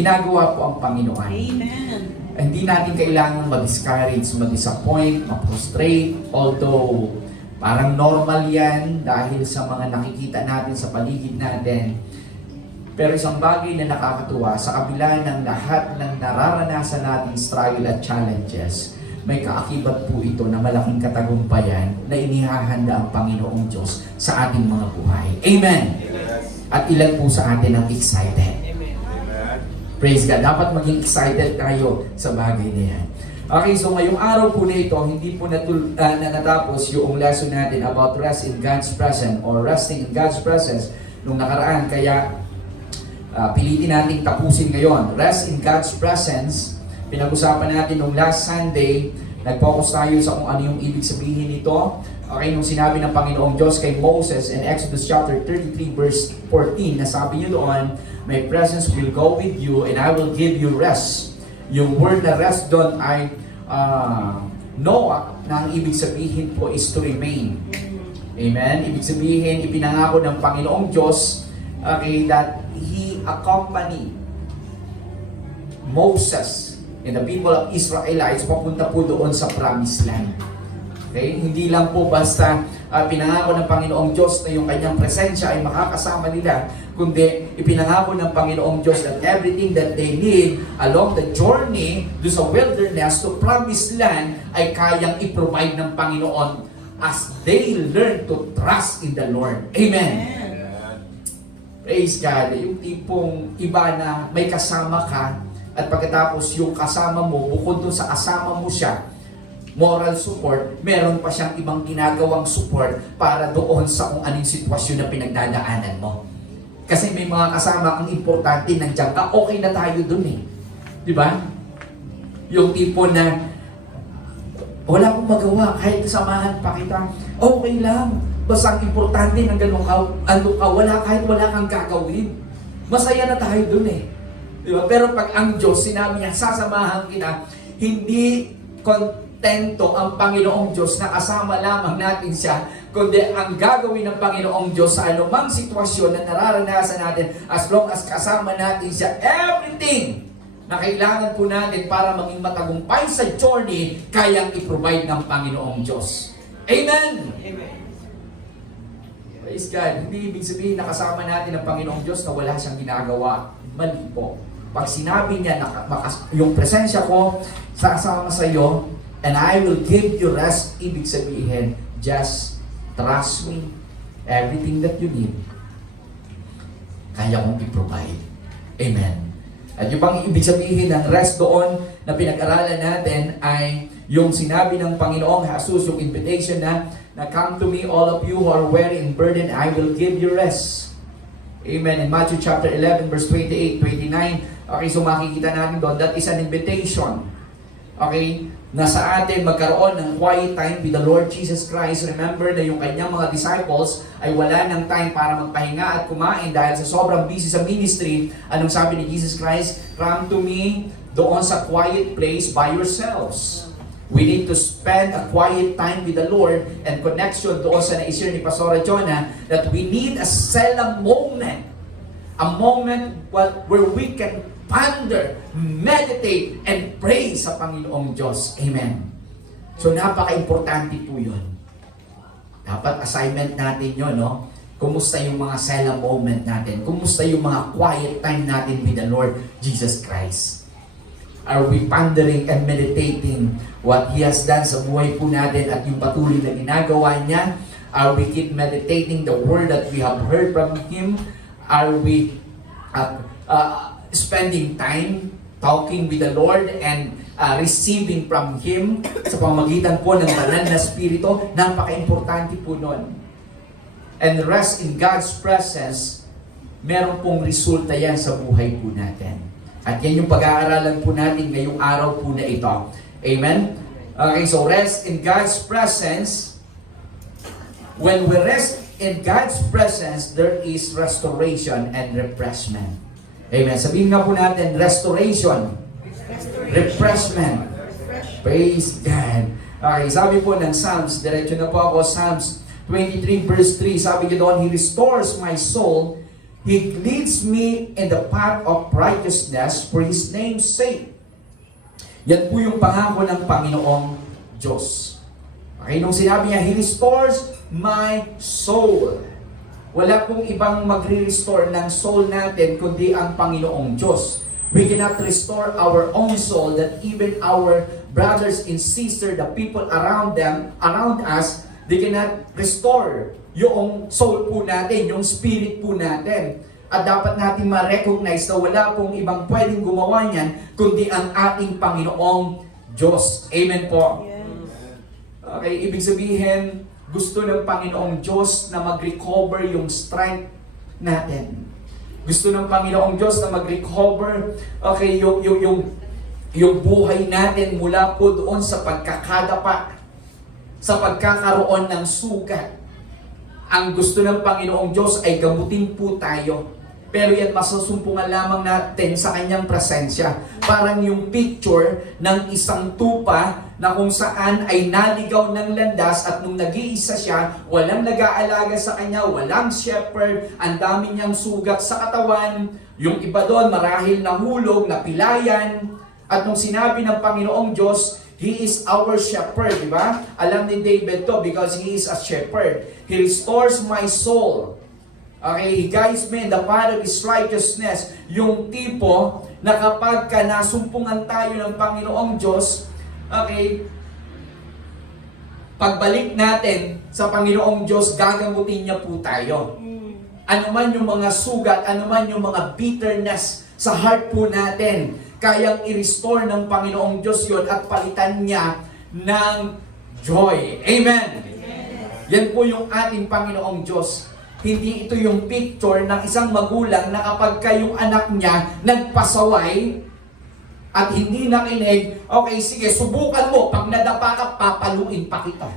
ginagawa po ang Panginoon. Amen. Hindi natin kailangan mag-discourage, mag-disappoint, mag-frustrate, although parang normal yan dahil sa mga nakikita natin sa paligid natin. Pero isang bagay na nakakatuwa, sa kabila ng lahat ng nararanasan nating struggle at challenges, may kaakibat po ito na malaking katagumpayan na inihahanda ang Panginoong Diyos sa ating mga buhay. Amen! At ilan po sa atin ang excited? Praise God. Dapat maging excited tayo sa bagay na yan. Okay, so ngayong araw po na ito, hindi po natapos yung lesson natin about rest in God's presence or resting in God's presence nung nakaraan. Kaya pilitin natin tapusin ngayon. Rest in God's presence. Pinag-usapan natin nung last Sunday, nag-focus tayo sa kung ano yung ibig sabihin nito. Okay, nung sinabi ng Panginoong Diyos kay Moses in Exodus chapter 33 verse 14, na sabi niyo doon, my presence will go with you and I will give you rest. Yung word na rest doon ay Noah, na ang ibig sabihin po is to remain. Amen? Ibig sabihin, ipinangako ng Panginoong Diyos, okay, that He accompanied Moses and the people of Israelites papunta po doon sa promised land. Okay? Hindi lang po basta pinangako ng Panginoong Diyos na yung kanyang presensya ay makakasama nila, kundi ipinangako ng Panginoong Diyos that everything that they need along the journey do sa wilderness to promised land ay kayang i-provide ng Panginoon as they learn to trust in the Lord. Amen. Praise God. Yung tipong iba na may kasama ka at pagkatapos yung kasama mo, bukod dun sa kasama mo siya, moral support, meron pa siyang ibang ginagawang support para doon sa kung anong sitwasyon na pinagdadaanan mo. Kasi may mga kasama, ang importante, nandiyan ka, okay na tayo dun eh. Di ba? Yung tipo na, wala akong magawa, kahit samahan pa kita, okay lang. Basta ang importante, nandun ka, kahit wala kang gagawin. Masaya na tayo dun eh. Di ba? Pero pag ang Diyos, sinabi niya, sasamahan kita, hindi kontento ang Panginoong Diyos na kasama lamang natin siya, kundi ang gagawin ng Panginoong Diyos sa anumang sitwasyon na nararanasan natin, as long as kasama natin siya, everything na kailangan po natin para maging matagumpay sa journey, kayang i-provide ng Panginoong Diyos. Amen! Amen. Praise God. Hindi ibig sabihin na kasama natin ang Panginoong Diyos na wala siyang ginagawa. Mali po. Pag sinabi niya na yung presensya ko sasama sa iyo and I will give you rest, ibig sabihin, just trust me. Everything that you need, kaya kong i-provide. Amen. At yung bang ibig sabihin ng rest doon na pinag-aralan natin ay yung sinabi ng Panginoong Jesus, yung invitation na come to me all of you who are weary and burdened, I will give you rest. Amen. In Matthew chapter 11 verse 28, 29, okay, so makikita natin doon, that is an invitation. Okay, na sa atin magkaroon ng quiet time with the Lord Jesus Christ. Remember na yung kanyang mga disciples ay wala ng time para magpahinga at kumain dahil sa sobrang busy sa ministry. Anong sabi ni Jesus Christ? Come to me doon sa quiet place by yourselves. We need to spend a quiet time with the Lord, and connection doon sa naisir ni Pastora Jonah that we need a solemn moment. A moment where we can ponder, meditate, and pray sa Panginoong Diyos. Amen. So napaka-importante po yun. Dapat assignment natin yun, no? Kumusta yung mga solemn moment natin? Kumusta yung mga quiet time natin with the Lord Jesus Christ? Are we pondering and meditating what He has done sa buhay po natin at yung patuloy na ginagawa niya? Are we keep meditating the word that we have heard from Him? Are we spending time talking with the Lord and receiving from Him sa pamamagitan po ng banal na Espiritu? Napaka-importante po nun. And rest in God's presence, meron pong resulta yan sa buhay po natin. At yan yung pag-aaralan po natin ngayong araw po na ito. Amen? Okay, so rest in God's presence. When we rest in God's presence, there is restoration and refreshment. Amen. Sabihin nga po natin, restoration, refreshment. Praise God. Okay, sabi po ng Psalms, diretso na po ako, Psalms 23 verse 3, sabi niya doon, He restores my soul, He leads me in the path of righteousness for His name's sake. Yan po yung pangako ng Panginoong Diyos. Okay, nung sinabi niya, He restores my soul. Wala pong ibang magre-restore ng soul natin kundi ang Panginoong Diyos. We cannot restore our own soul, that even our brothers and sisters, the people around us, they cannot restore yung soul po natin, yung spirit po natin. At dapat natin ma-recognize na wala pong ibang pwedeng gumawa niyan, kundi ang ating Panginoong Diyos. Amen po. Yes. Okay, ibig sabihin, gusto ng Panginoong Diyos na mag-recover yung strength natin. Gusto ng Panginoong Diyos na mag-recover, okay, yung buhay natin mula po doon sa pagkakadapa, sa pagkakaroon ng sugat. Ang gusto ng Panginoong Diyos ay gamutin po tayo. Pero yan, masusumpungan lamang natin sa kanyang presensya. Parang yung picture ng isang tupa na kung saan ay naligaw ng landas at nung nag-iisa siya, walang nag-aalaga sa kanya, walang shepherd, ang dami niyang sugat sa katawan, yung iba doon marahil nahulog, napilayan, at nung sinabi ng Panginoong Diyos, He is our shepherd, di ba? Alam ni David to because he is a shepherd. He restores my soul. Okay, He guides me in the path of His righteousness. Yung tipo na kapag ka nasumpungan tayo ng Panginoong Diyos, okay, pagbalik natin sa Panginoong Diyos, gagamutin niya po tayo. Ano man yung mga sugat, ano man yung mga bitterness sa heart po natin, kayang i-restore ng Panginoong Diyos yun at palitan niya ng joy. Amen! Yan po yung ating Panginoong Diyos. Hindi ito yung picture ng isang magulang na kapag kayong anak niya nagpasaway at hindi nakinig, okay, sige, subukan mo. Pag nadapa ka, papaluin pa kita.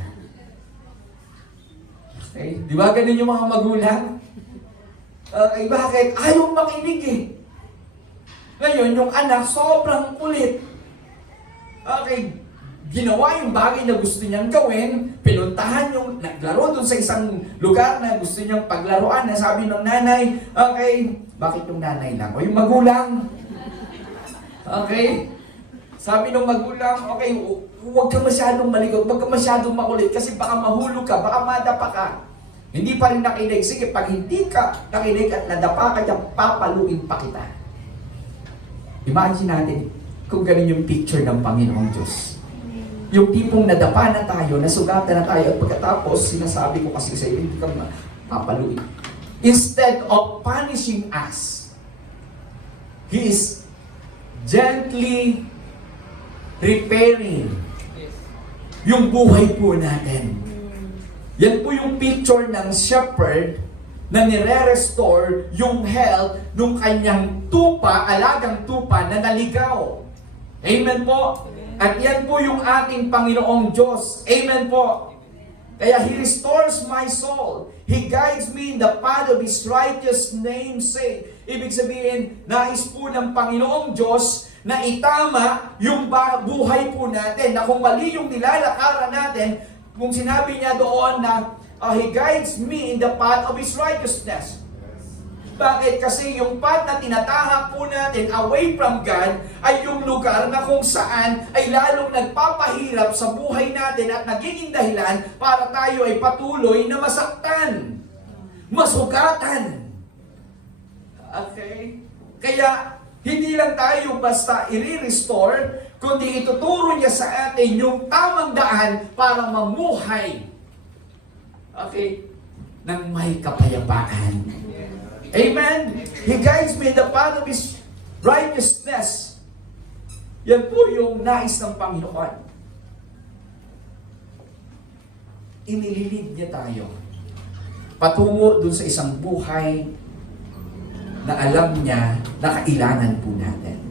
Okay? Di ba ganun yung mga magulang? Okay, bakit? Ayaw makinig eh. Ngayon, yung anak, sobrang kulit. Okay, ginawa yung bagay na gusto niyang gawin, pinuntahan yung, naglaro dun sa isang lugar na gusto niyang paglaruan, na sabi ng nanay, okay, bakit yung nanay lang? O yung magulang? Okay? Sabi ng magulang, okay, huwag ka masyadong maligot, huwag ka masyadong makulit, kasi baka mahulog ka, baka madapa ka. Hindi pa rin nakinig. Sige, pag hindi ka nakinig at nadapa ka dyan, papaluin pa kita. Imagine natin kung ganun yung picture ng Panginoong Diyos. Yung tipong nadapa na tayo, nasugatan na tayo, at pagkatapos, sinasabi ko kasi sa iyo, hindi ka papaluin. Instead of punishing us, He is gently repairing yung buhay po natin. Yan po yung picture ng shepherd na nire-restore yung health ng kanyang tupa, alagang tupa na naligaw. Amen po? At yan po yung ating Panginoong Diyos. Amen po? Kaya He restores my soul. He guides me in the path of His righteous name's sake. Ibig sabihin, nais po ng Panginoong Diyos na itama yung buhay po natin. Na kung mali yung nilalakaran natin, kung sinabi niya doon na He guides me in the path of His righteousness. Bakit? Kasi yung path na tinatahak po natin away from God ay yung lugar na kung saan ay lalong nagpapahirap sa buhay natin at nagiging dahilan para tayo ay patuloy na masaktan, masugatan. Okay? Kaya hindi lang tayo basta i-restore, kundi ituturo niya sa atin yung tamang daan para mamuhay. Okay? Nang may kapayapaan. Amen? He guides me in the path of His righteousness. Yan po yung nais ng Panginoon. Inililid niya tayo patungo dun sa isang buhay na alam niya na kailangan po natin.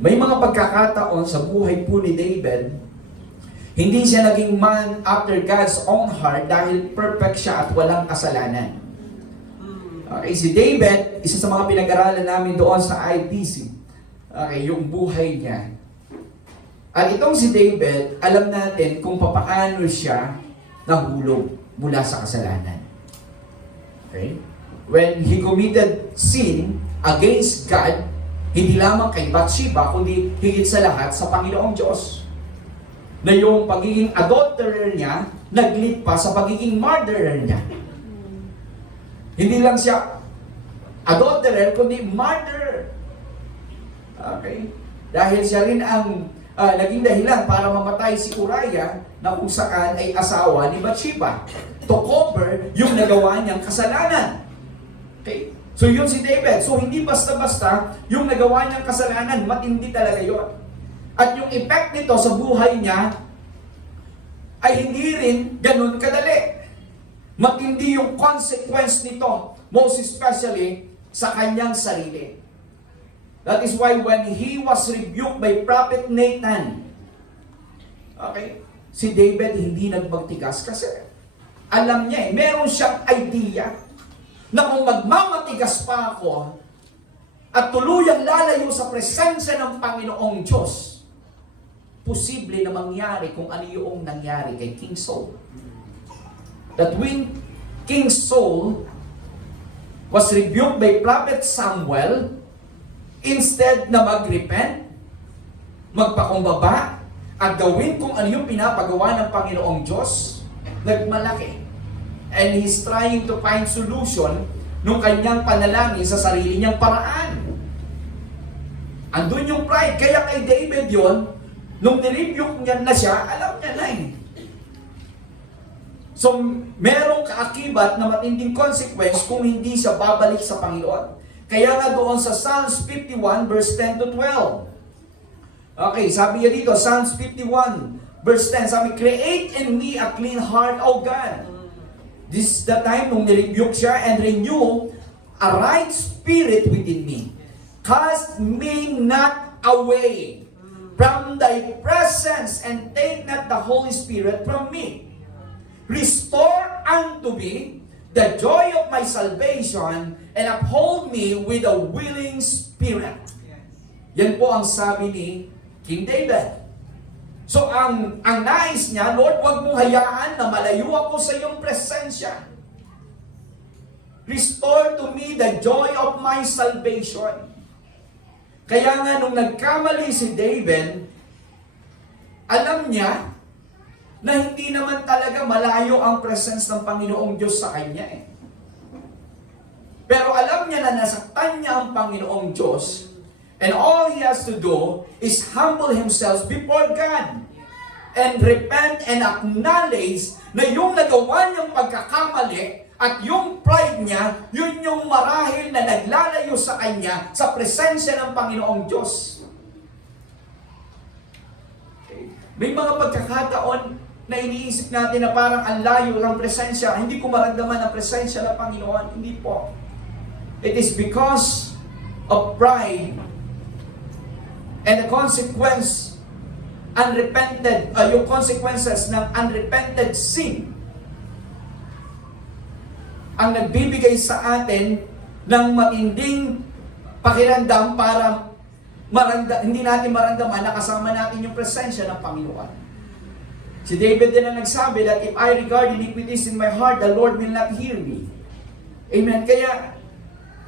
May mga pagkakataon sa buhay po ni David, hindi siya naging man after God's own heart dahil perfect siya at walang kasalanan. Okay, si David, isa sa mga pinag-aralan namin doon sa ITC, okay, yung buhay niya. At itong si David, alam natin kung papaano siya nahulog mula sa kasalanan. Okay? when he committed sin against God, hindi lamang kay Bathsheba, kundi higit sa lahat sa Panginoong Diyos. Na yung pagiging adulterer niya, nag-lead pa sa pagiging murderer niya. Hindi lang siya adulterer, kundi murderer. Okay? Dahil siya rin ang naging dahilan para mamatay si Uriah na kung saan ay asawa ni Bathsheba to cover yung nagawa niyang kasalanan. Okay? So yun si David. So hindi basta-basta yung nagawa niyang kasalanan, matindi talaga yun. At yung effect nito sa buhay niya ay hindi rin ganun kadali. Matindi yung consequence nito, most especially sa kanyang sarili. That is why when he was rebuked by Prophet Nathan, okay, si David hindi nagmagtigas kasi alam niya meron siyang idea na kung magmamatigas pa ako at tuluyang lalayo sa presensya ng Panginoong Diyos, posible na mangyari kung ano yung nangyari kay King Saul. That when King Saul was rebuked by Prophet Samuel, instead na mag-repent, magpakumbaba, at gawin kung ano yung pinapagawa ng Panginoong Diyos, nagmalaki. And he's trying to find solution nung kanyang panalangin sa sarili niyang paraan. Andun yung pride. Kaya kay David yon, nung nirebuke niya na siya, alam niya na eh. So, merong kaakibat na matinding consequence kung hindi siya babalik sa Panginoon. Kaya nga doon sa Psalms 51 verse 10 to 12. Okay, sabi niya dito, Psalms 51 verse 10, sabi, create in me a clean heart, O God. This is the time nung nirebuke siya, and renew a right spirit within me. Cast me not away from thy presence, and take not the Holy Spirit from me. Restore unto me the joy of my salvation, and uphold me with a willing spirit. Yan po ang sabi ni King David. So ang nais niya, Lord, wag mong hayaan na malayo ako sa iyong presensya. Restore to me the joy of my salvation. Kaya nga nung nagkamali si David, alam niya na hindi naman talaga malayo ang presence ng Panginoong Diyos sa kanya eh. Pero alam niya na nasaktan niya ang Panginoong Diyos, and all he has to do is humble himself before God and repent and acknowledge na yung nagawa niyang pagkakamali at yung pride niya, yun yung marahil na naglalayo sa kanya sa presensya ng Panginoong Diyos. May mga pagkakataon na iniisip natin na parang ang layo ng presensya, hindi ko maramdaman ang presensya ng Panginoon. Hindi po. It is because of pride and the consequence, yung consequences ng unrepented sin ang nagbibigay sa atin ng matinding pakiramdam para hindi natin maramdaman na kasama natin yung presensya ng Panginoon. Si David din ang nagsabi that if I regard iniquities in my heart, the Lord will not hear me. Amen. Kaya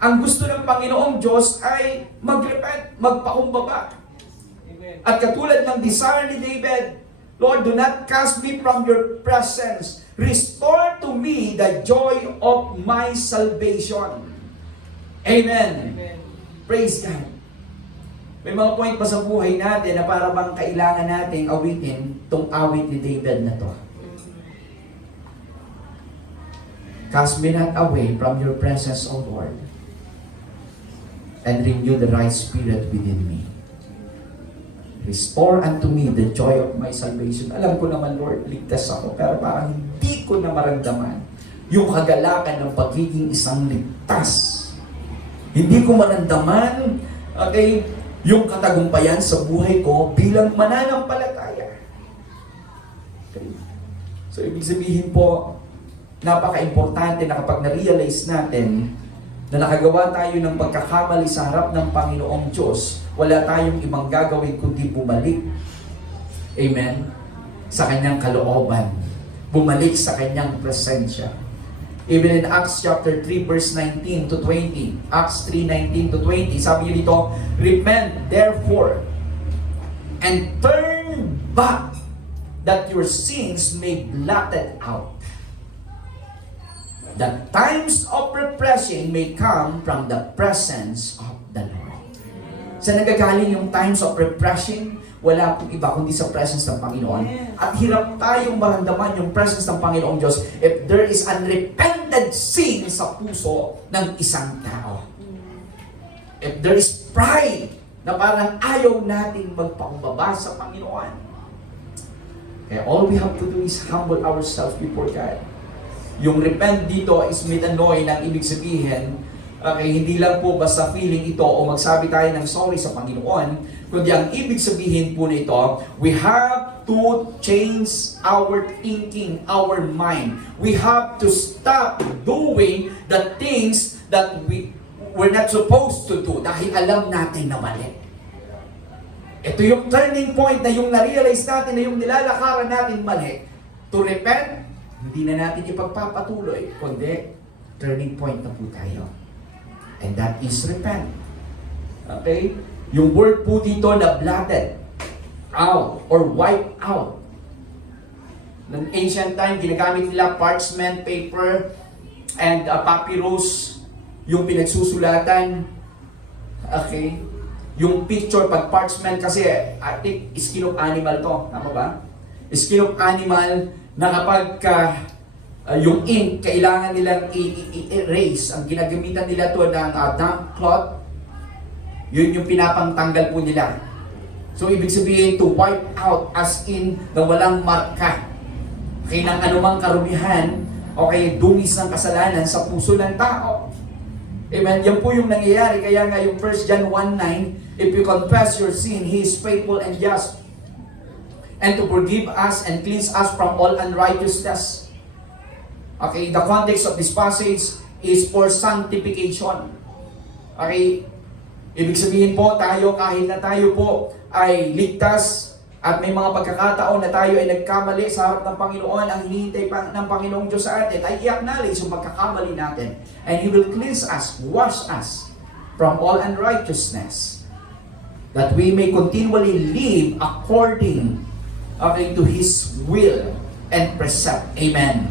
ang gusto ng Panginoong Diyos ay mag-repent, magpakumbaba. Amen. At katulad ng desire ni David, Lord, do not cast me from your presence. Restore to me the joy of my salvation. Amen. Amen. Praise God. May mga point pa sa buhay natin na para bang kailangan nating awitin tong awit ni David na to. Cast me not away from your presence, O Lord, and renew the right spirit within me. Restore unto me the joy of my salvation. Alam ko naman, Lord, ligtas ako, pero parang hindi ko na maramdaman yung kagalakan ng pagiging isang ligtas. Hindi ko maramdaman, okay, yung katagumpayan sa buhay ko bilang mananampalataya. Okay. So, ibig sabihin po, napaka-importante na kapag na-realize natin na nakagawa tayo ng pagkakamali sa harap ng Panginoong Diyos, wala tayong ibang gagawin kundi bumalik. Amen? Sa kanyang kalooban. Bumalik sa kanyang presensya. Even in Acts chapter 3 verse 19 to 20. Acts 3:19 to 20. Sabi niyo dito, repent therefore and turn back that your sins may be blotted out. That times of refreshing may come from the presence of the Lord. Sa nagagaling yung times of refreshing, wala pong iba kundi sa presence ng Panginoon. At hirap tayong maramdaman yung presence ng Panginoong Diyos if there is unrepented sin sa puso ng isang tao. If there is pride na parang ayaw nating magpakumbaba sa Panginoon. Kaya all we have to do is humble ourselves before God. Yung repent dito is metanoia ng ibig sabihin, okay, hindi lang po basta feeling ito o magsabi tayo ng sorry sa Panginoon, kundi ang ibig sabihin po nito, we have to change our thinking, our mind. We have to stop doing the things that we're not supposed to do dahil alam natin na mali. Ito yung turning point na yung na-realize natin na yung nilalakaran natin mali. To repent, hindi na natin ipagpapatuloy, kundi turning point na po tayo. And that is repent. Okay? Yung word po dito na blotted out or wipe out. Noong ancient time, ginagamit nila parchment paper and papyrus, yung pinagsusulatan. Okay? Yung picture, pag parchment kasi, I think, skin of animal to. Tama ba? Skin of animal na kapag yung ink, kailangan nilang i-erase. Ang ginagamitan nila to ng damp cloth, yun yung pinapangtanggal po nila. So, ibig sabihin to wipe out as in na walang marka. Okay, ng anumang karumihan, okay, dungis ng kasalanan sa puso ng tao. Amen. Yan po yung nangyayari. Kaya nga yung 1 John 1:9, if you confess your sin, He is faithful and just and to forgive us and cleanse us from all unrighteousness. Okay, the context of this passage is for sanctification. Okay, ibig sabihin po tayo, kahit na tayo po ay ligtas at may mga pagkakataon na tayo ay nagkamali sa harap ng Panginoon, ang hinihintay ng Panginoong Diyos sa atin ay i-acknowledge yung pagkakamali natin. And He will cleanse us, wash us from all unrighteousness, that we may continually live according to His will and precept. Amen.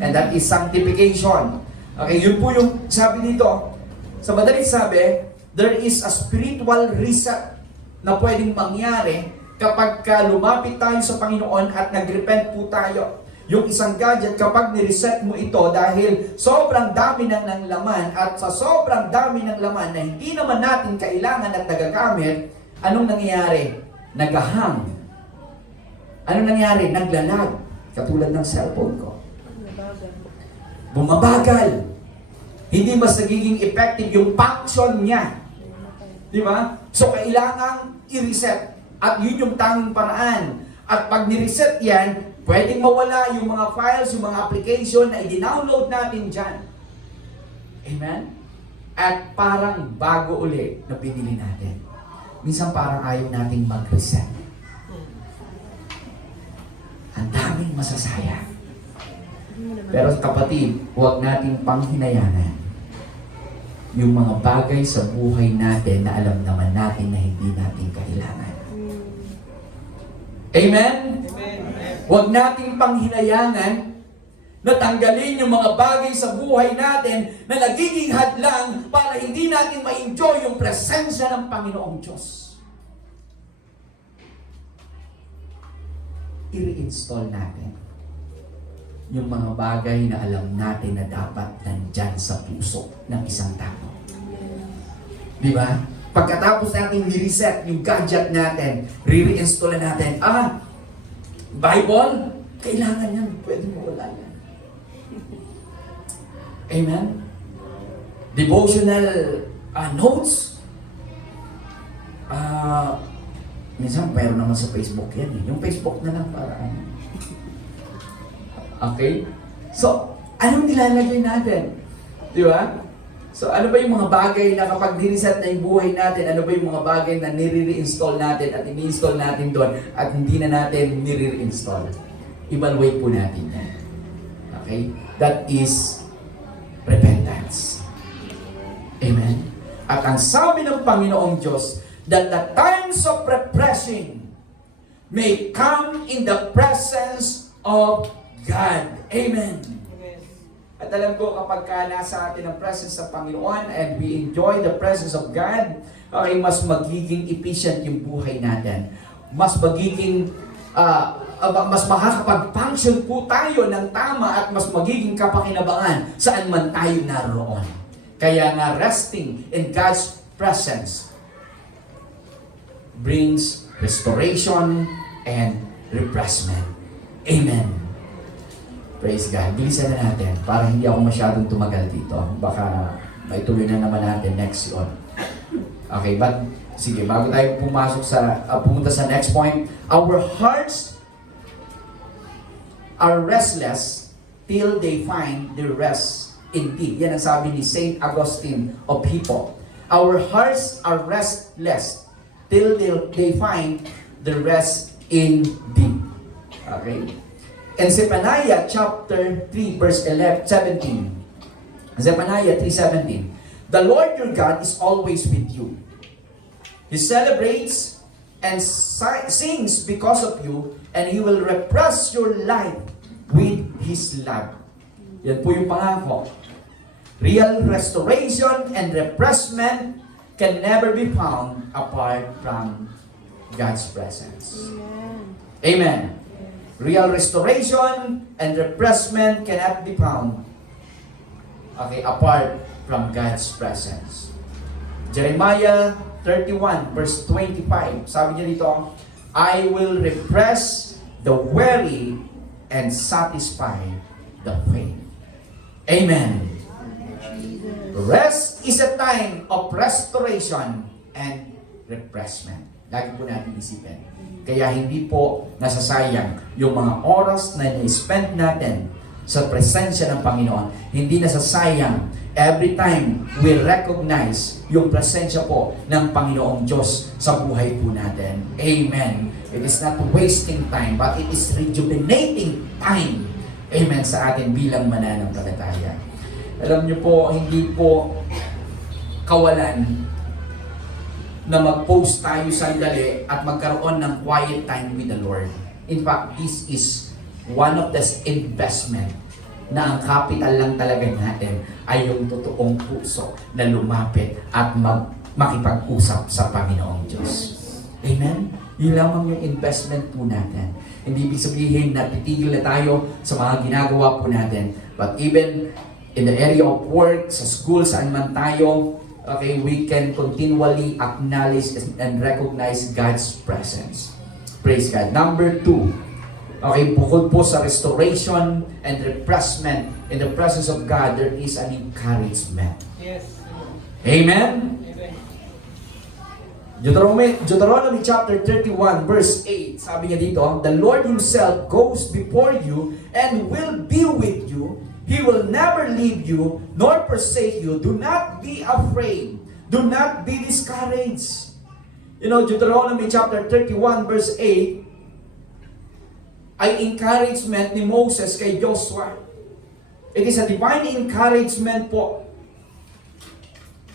And that is sanctification. Okay, yun po yung sabi dito. Sa madaling sabi, there is a spiritual reset na pwedeng mangyari kapag lumapit tayo sa Panginoon at nag-repent po tayo. Yung isang gadget, kapag ni-reset mo ito dahil sobrang dami ng laman at sa sobrang dami ng laman na hindi naman natin kailangan at nagagamit, anong nangyayari? Nagahang. Anong nangyayari? Naglalag. Katulad ng cellphone ko. Bumabagal. Hindi mas nagiging effective yung function niya. Di ba? So, kailangang i-reset. At yun yung tanging paraan. At pag ni-reset yan, pwedeng mawala yung mga files, yung mga application na i-download natin dyan. Amen? At parang bago uli na pinili natin. Minsan parang ayaw nating mag-reset. Ang daming masasayang. Pero kapatid, huwag nating panghinayanan yung mga bagay sa buhay natin na alam naman natin na hindi natin kailangan. Amen? Huwag nating panghinayangan na tanggalin yung mga bagay sa buhay natin na nagiging hadlang para hindi natin ma-enjoy yung presensya ng Panginoong Diyos. I-reinstall natin yung mga bagay na alam natin na dapat nandyan sa puso ng isang tao. Di ba? Pagkatapos natin i-reset yung gadget natin, re-reinstall natin, Bible, kailangan yan, pwede mo wala yan. Amen? Devotional notes, minsan pero naman sa Facebook yan eh. Yung Facebook na lang para ano. Okay? So, anong nilalagay natin? Di ba? So, ano ba yung mga bagay na kapag nireset na yung buhay natin, ano ba yung mga bagay na nire-reinstall natin at ini-install natin doon at hindi na natin nire-reinstall? Evaluate po natin yan. Okay? That is repentance. Amen? At ang sabi ng Panginoong Diyos, that the times of refreshing may come in the presence of God. Amen. At alam ko kapag nasa atin ang presence ng Panginoon and we enjoy the presence of God, okay, mas magiging efficient yung buhay natin. Mas magiging, mas makakapag-function po tayo ng tama at mas magiging kapakinabangan saan man tayo naroon. Kaya nga resting in God's presence brings restoration and refreshment. Amen. Praise God. Bilisan na natin para hindi ako masyadong tumagal dito. Baka may tuloy na naman natin next yun. Okay, but sige, bago tayo pumunta sa next point, our hearts are restless till they find their rest in thee. Yan ang sabi ni Saint Augustine of Hippo. Our hearts are restless till they find the rest in thee. Okay? In Zephaniah chapter 3 verse 17. Zephaniah 3:17. The Lord your God is always with you. He celebrates and sings because of you, and He will refresh your life with His love. Yan po yung pangako. Real restoration and refreshment can never be found apart from God's presence. Amen. Amen. Real restoration and refreshment cannot be found, okay, apart from God's presence. Jeremiah 31 verse 25, sabi niya dito, I will refresh the weary and satisfy the faint. Amen. Rest is a time of restoration and refreshment. Lagi po natin isipin. Kaya hindi po nasasayang yung mga oras na na-spend natin sa presensya ng Panginoon. Hindi nasasayang every time we recognize yung presensya po ng Panginoong Diyos sa buhay po natin. Amen. It is not wasting time, but it is rejuvenating time. Amen sa atin bilang mananampalataya. Alam niyo po, hindi po kawalan na mag-post tayo sandali at magkaroon ng quiet time with the Lord. In fact, this is one of the investment na ang capital lang talaga natin ay yung totoong puso na lumapit at makipag-usap sa Panginoong Diyos. Amen? Yun lamang yung investment po natin. Hindi ibig sabihin na titigil na tayo sa mga ginagawa po natin. But even in the area of work, sa school, saan man tayo, okay, we can continually acknowledge and recognize God's presence. Praise God. Number 2, okay, bukod po sa restoration and refreshment in the presence of God, there is an encouragement. Yes. Amen? Amen. Deuteronomy chapter 31 verse 8, sabi niya dito, the Lord Himself goes before you and will be with you. He will never leave you nor forsake you. Do not be afraid. Do not be discouraged. You know, Deuteronomy chapter 31 verse 8 ay encouragement ni Moses kay Joshua. It is a divine encouragement po.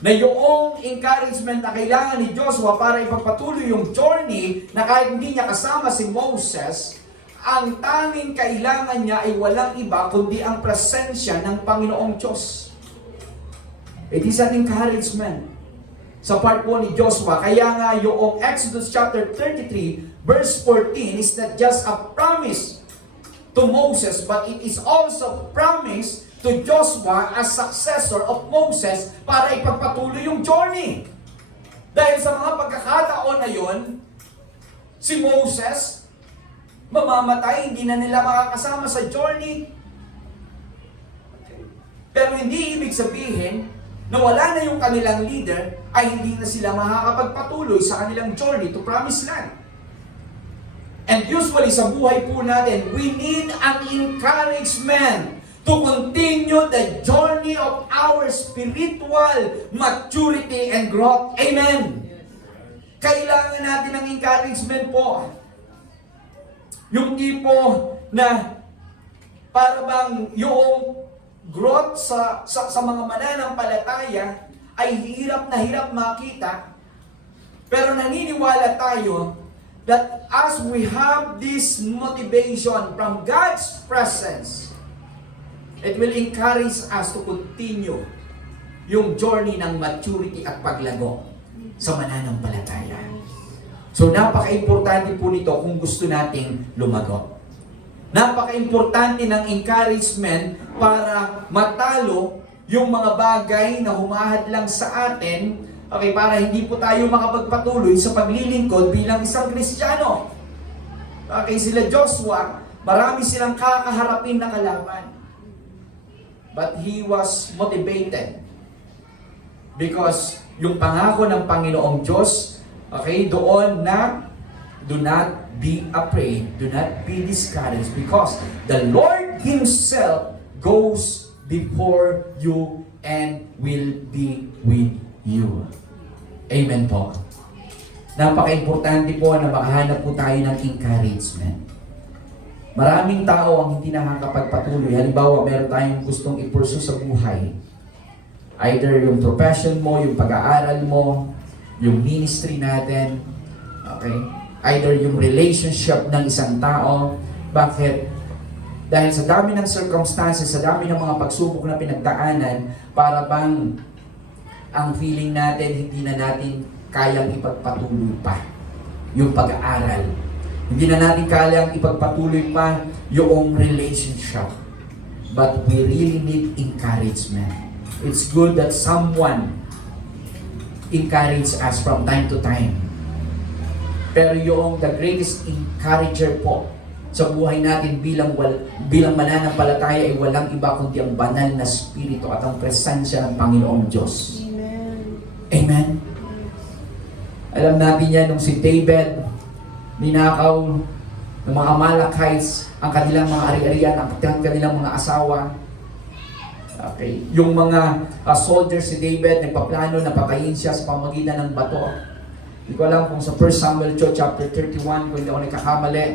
Na yung encouragement na kailangan ni Joshua para ipagpatuloy yung journey na kahit hindi niya kasama si Moses, ang tanging kailangan niya ay walang iba kundi ang presensya ng Panginoong Diyos. It is an encouragement sa part po ni Joshua. Kaya nga yung Exodus chapter 33 verse 14 is not just a promise to Moses, but it is also promise to Joshua as successor of Moses para ipagpatuloy yung journey. Dahil sa mga pagkakataon na yon, si Moses mamamatay, hindi na nila makakasama sa journey. Pero hindi ibig sabihin na wala na yung kanilang leader ay hindi na sila makakapagpatuloy sa kanilang journey to promised land. And usually sa buhay po natin, we need an encouragement to continue the journey of our spiritual maturity and growth. Amen. Kailangan natin ng encouragement po. Yung tipo na para bang yung growth sa mga mananampalataya ay hirap na hirap makita. Pero naniniwala tayo that as we have this motivation from God's presence, it will encourage us to continue yung journey ng maturity at paglago sa mananampalataya. So napaka-importante po nito kung gusto nating lumago. Napaka-importante ng encouragement para matalo yung mga bagay na humahad lang sa atin, okay, para hindi po tayo makapagpatuloy sa paglilingkod bilang isang Kristiyano. Okay, sila Joshua, marami silang kakaharapin na kalaban. But he was motivated because yung pangako ng Panginoong Diyos, okay, doon na do not be afraid, do not be discouraged because the Lord Himself goes before you and will be with you. Amen po. Napaka-importante po na makahanap po tayo ng encouragement. Maraming tao ang hindi nakakapagpatuloy. Halimbawa, meron tayong gustong i-pursue sa buhay. Either yung profession mo, yung pag-aaral mo, yung ministry natin, okay? Either yung relationship ng isang tao. Bakit? Dahil sa dami ng circumstances, sa dami ng mga pagsubok na pinagdaanan, para bang ang feeling natin, hindi na natin kayang ipagpatuloy pa yung pag-aaral. Hindi na natin kayang ipagpatuloy pa yung relationship. But we really need encouragement. It's good that someone encourage us from time to time. Pero yung the greatest encourager po sa buhay natin bilang mananampalataya ay walang iba kundi ang banal na Espiritu at ang presensya ng Panginoong Diyos. Amen. Amen? Alam natin yan, nung si David, ninakaw ng mga Amalekites ang kanilang mga ari-arian, ang kanilang mga asawa. Okay. Yung mga soldiers si David, nagpaplano na patayin siya sa pamagitan ng bato. Hindi ko alam kung sa 1 Samuel chapter 31, kung hindi ako nagkakamali.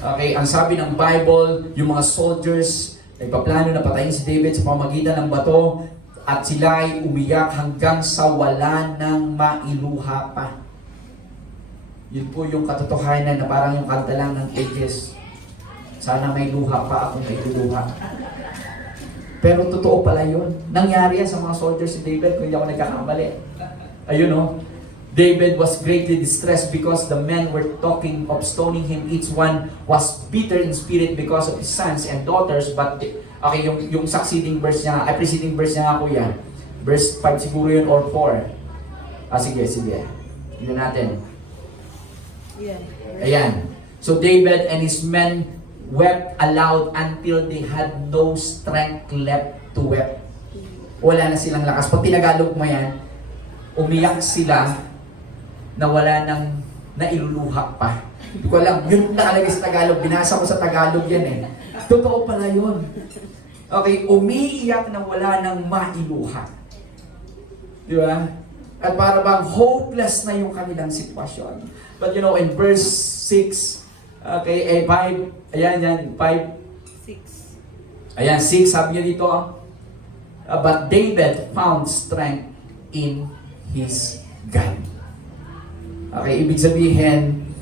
Okay, ang sabi ng Bible, yung mga soldiers, nagpaplano na patayin si David sa pamagitan ng bato at sila ay umiyak hanggang sa wala nang mailuha pa. Yun po yung katotohanan na parang yung kanta lang ng ages. Sana may luha pa akong may luha. Pero totoo pala yun. Nangyari yan sa mga soldiers si David kung hindi ako nagkakamali. Ayun o. David was greatly distressed because the men were talking of stoning him. Each one was bitter in spirit because of his sons and daughters. But, okay, yung succeeding verse niya, preceding verse niya nga kuya. Verse 5 siguro yun or 4. Sige. Tignan natin. Yeah. Ayan. So David and his men wept aloud until they had no strength left to weep. Wala na silang lakas. Pag tinagalog mo yan, umiyak sila na wala nang nailuluha pa. Hindi ko alam, yun nakalagay sa Tagalog. Binasa ko sa Tagalog yan eh. Totoo pala yun. Okay, umiiyak na wala nang mailuha. Di ba? At para bang hopeless na yung kanilang sitwasyon. But you know, in verse 6, okay, 5, ayan, 5. 6. Ayan, 6, sabi niya dito, but David found strength in his God. Okay, ibig sabihin,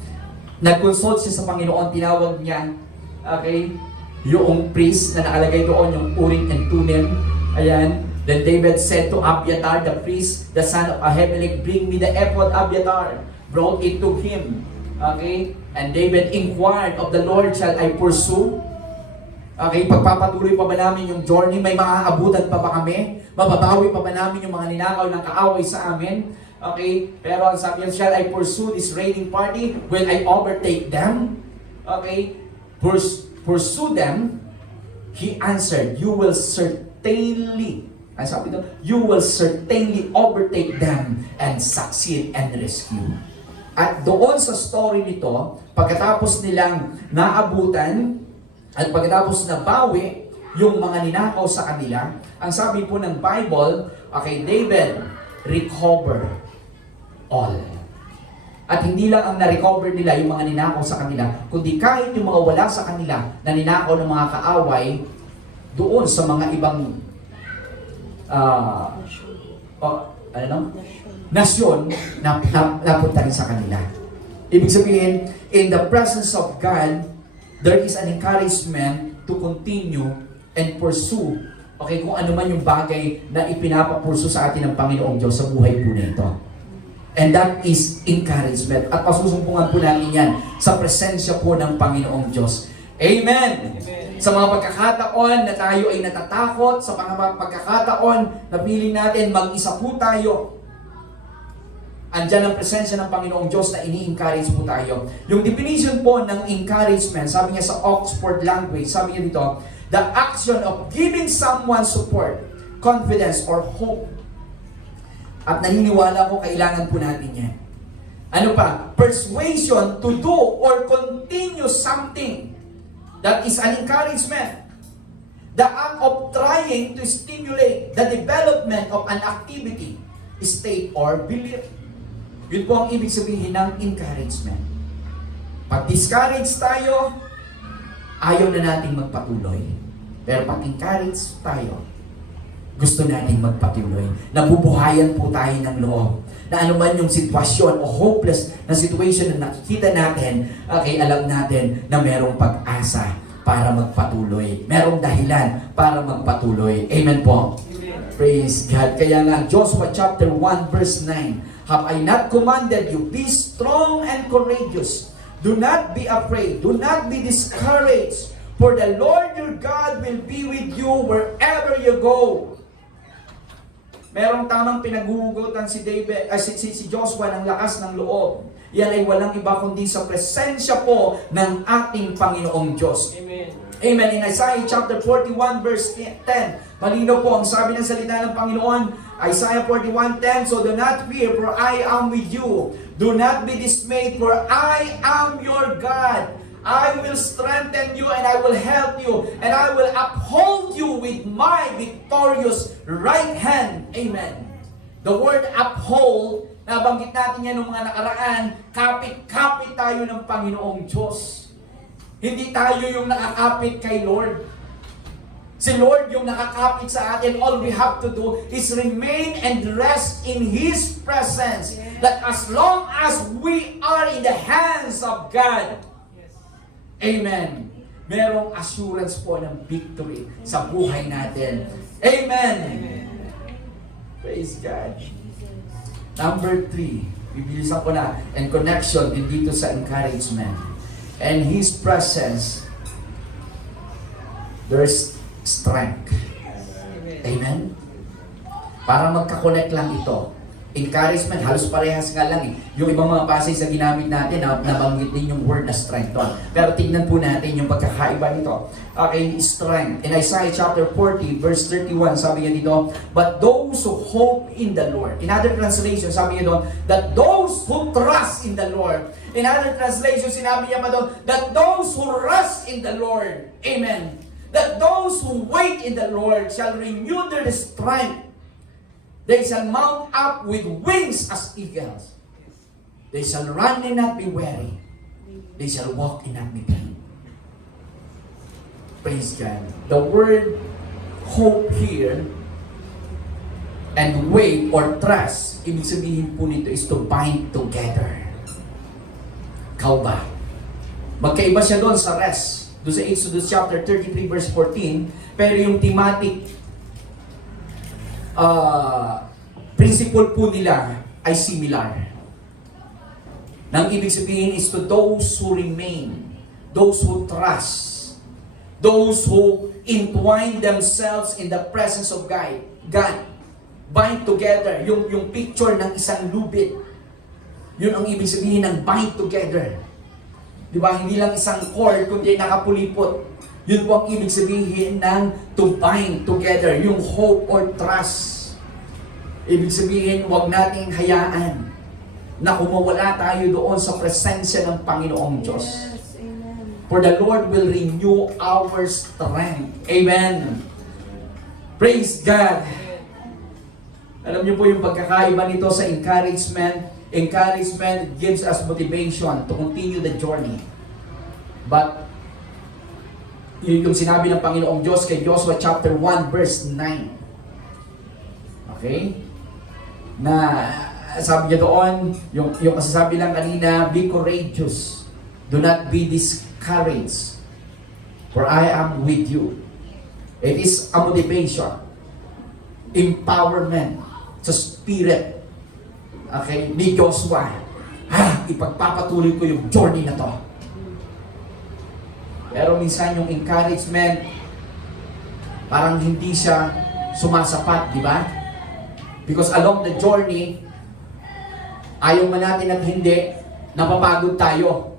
nag-consult siya sa Panginoon, tinawag niya, okay, yung priest na nakalagay doon, yung Urim and Thummim, ayan. Then David said to Abiathar, the priest, the son of Ahimelech, bring me the ephod. Abiathar brought it to him. Okay? And David inquired of the Lord, shall I pursue? Okay, pagpapatuloy pa ba namin yung journey? May maaabutan pa ba kami? Mababawi pa ba namin yung mga ninakaw ng kaaway sa amin? Okay, pero ang sabi niya, shall I pursue this raiding party? Will I overtake them? Okay, pursue them. He answered, you will certainly, ang sabi doon, you will certainly overtake them and succeed and rescue. At doon sa story nito, pagkatapos nilang naabutan at pagkatapos nabawi yung mga ninakaw sa kanila, ang sabi po ng Bible, okay, David recover all. At hindi lang ang na-recover nila yung mga ninakaw sa kanila, kundi kahit yung mga wala sa kanila na ninakaw ng mga kaaway, doon sa mga ibang nasyon na napunta rin sa kanila. Ibig sabihin, in the presence of God, there is an encouragement to continue and pursue, okay, kung ano man yung bagay na ipinapapurso sa atin ng Panginoong Diyos sa buhay po nito. And that is encouragement. At pasusumpungan po natin yan sa presensya po ng Panginoong Diyos. Amen! Sa mga pagkakataon na tayo ay natatakot, sa mga pagkakataon na piling natin mag-isa po tayo, andyan ang presensya ng Panginoong Diyos na ini-encourage po tayo. Yung definition po ng encouragement, sabi niya sa Oxford language, sabi niya dito, the action of giving someone support, confidence, or hope. At naniniwala ko, kailangan po natin yan. Ano pa? Persuasion to do or continue something. That is an encouragement. The act of trying to stimulate the development of an activity, state, or belief. Yun po ang ibig sabihin ng encouragement. Pag discourage tayo, ayaw na nating magpatuloy. Pero pag encourage tayo, gusto nating magpatuloy. Nabubuhayan po tayo ng loob. Na anuman yung sitwasyon o hopeless na situation na nakikita natin, okay, alam natin na merong pag-asa para magpatuloy. Merong dahilan para magpatuloy. Amen po. Amen. Praise God. Kaya nga, Joshua chapter 1 verse 9, have I not commanded you, be strong and courageous. Do not be afraid. Do not be discouraged. For the Lord your God will be with you wherever you go. Merong tamang pinaguhugutan si Joshua ng lakas ng loob. Yan ay walang iba kundi sa presensya po ng ating Panginoong Diyos. Amen. Amen. In Isaiah chapter 41 verse 10, malino po ang sabi ng salita ng Panginoon, Isaiah 41:10, so do not fear, for I am with you. Do not be dismayed, for I am your God. I will strengthen you and I will help you and I will uphold you with my victorious right hand. Amen. The word uphold, nabanggit natin yan ng mga nakaraan, kapit-kapit tayo ng Panginoong Diyos. Hindi tayo yung nakakapit kay Lord. Si Lord yung nakakapit sa atin. All we have to do is remain and rest in His presence. That as long as we are in the hands of God, amen, merong assurance po ng victory sa buhay natin. Amen. Praise God. Number 3, bibilisan ko na, and connection din dito sa encouragement. And His presence, there's strength. Amen? Para magka-connect lang ito. Encouragement, halos parehas nga lang eh. Yung ibang mga passage na ginamit natin, nabanggit din yung word na strength doon. Pero tignan po natin yung pagkakaiba nito. Okay, strength. In Isaiah chapter 40, verse 31, sabi niya dito, but those who hope in the Lord. In other translation, sabi niya doon, that those who trust in the Lord. In other translation, sinabi niya pa doon, that those who rest in the Lord. Amen. That those who wait in the Lord shall renew their strength. They shall mount up with wings as eagles. They shall run and not be weary. They shall walk and not be faint. Praise God. The word hope here and wait or trust, ibig sabihin po nito is to bind together. Kau ba? Magkaiba siya doon sa rest. Doon sa Exodus chapter 33 verse 14. Pero yung thematic principle po nila ay similar. Nang ibig sabihin is to those who remain, those who trust, those who entwine themselves in the presence of God, bind together, yung picture ng isang lubid. Yun ang ibig sabihin ng bind together. Diba? Hindi lang isang cord, kundi nakapulipot. Yun po ang ibig sabihin ng to bind together, yung hope or trust. Ibig sabihin, huwag nating hayaan na kumawala tayo doon sa presensya ng Panginoong Diyos. Yes, amen. For the Lord will renew our strength. Amen. Praise God. Alam niyo po yung pagkakaiba nito sa encouragement. Encouragement gives us motivation to continue the journey. But Yun yung sinabi ng Panginoong Diyos kay Joshua chapter 1 verse 9. Okay? Na sabi niya doon, yung kasasabi lang kanina, be courageous. Do not be discouraged. For I am with you. It is a motivation, empowerment sa spirit. Okay? Ni Joshua. Ipagpapatuloy ko yung journey na to. Pero minsan yung encouragement, parang hindi siya sumasapat, di ba? Because along the journey, ayaw man natin at hindi, napapagod tayo.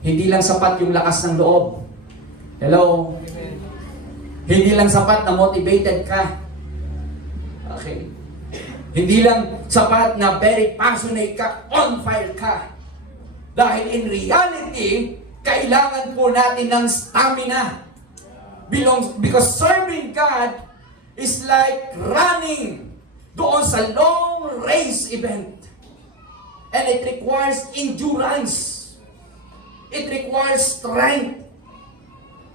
Hindi lang sapat yung lakas ng loob. Hello? Hindi lang sapat na motivated ka. Okay. Hindi lang sapat na very passionate ka, on fire ka. Dahil in reality, kailangan po natin ng stamina. Because serving God is like running doon sa long race event. And it requires endurance. It requires strength.